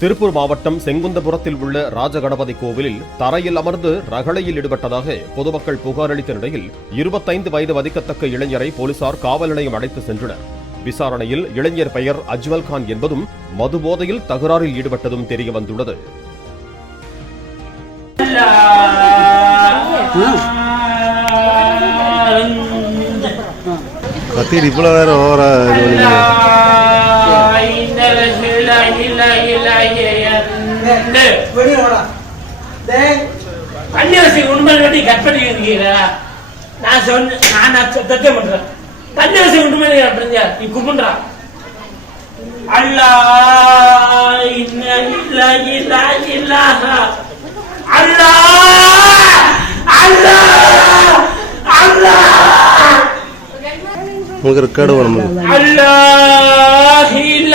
திருப்பூர் மாவட்டம் செங்குந்தபுரத்தில் உள்ள ராஜகணபதி கோவிலில் தரையில் அமர்ந்து ரகளையில் ஈடுபட்டதாக பொதுமக்கள் புகார் அளித்த நிலையில் 25 வயது மதிக்கத்தக்க இளைஞரை போலீசார் காவல் நிலையம் அழைத்து சென்றனர். விசாரணையில் இளைஞர் பெயர் அஜ்மல் கான் என்பதும் மது போதையில் தகராறில் ஈடுபட்டதும் தெரியவந்துள்ளது. இவ்வளவு நேரம் ஓவரா பன்னியாசி உண்மை கற்பனை நான் சொன்ன தத்தே பண்றேன். பன்னியாசி உண்மை நீ கும்பிடுறா அல்லா அல்லா அல்லா உங்களுக்கு கேடு வரும். அல்லாஹ் இல்ல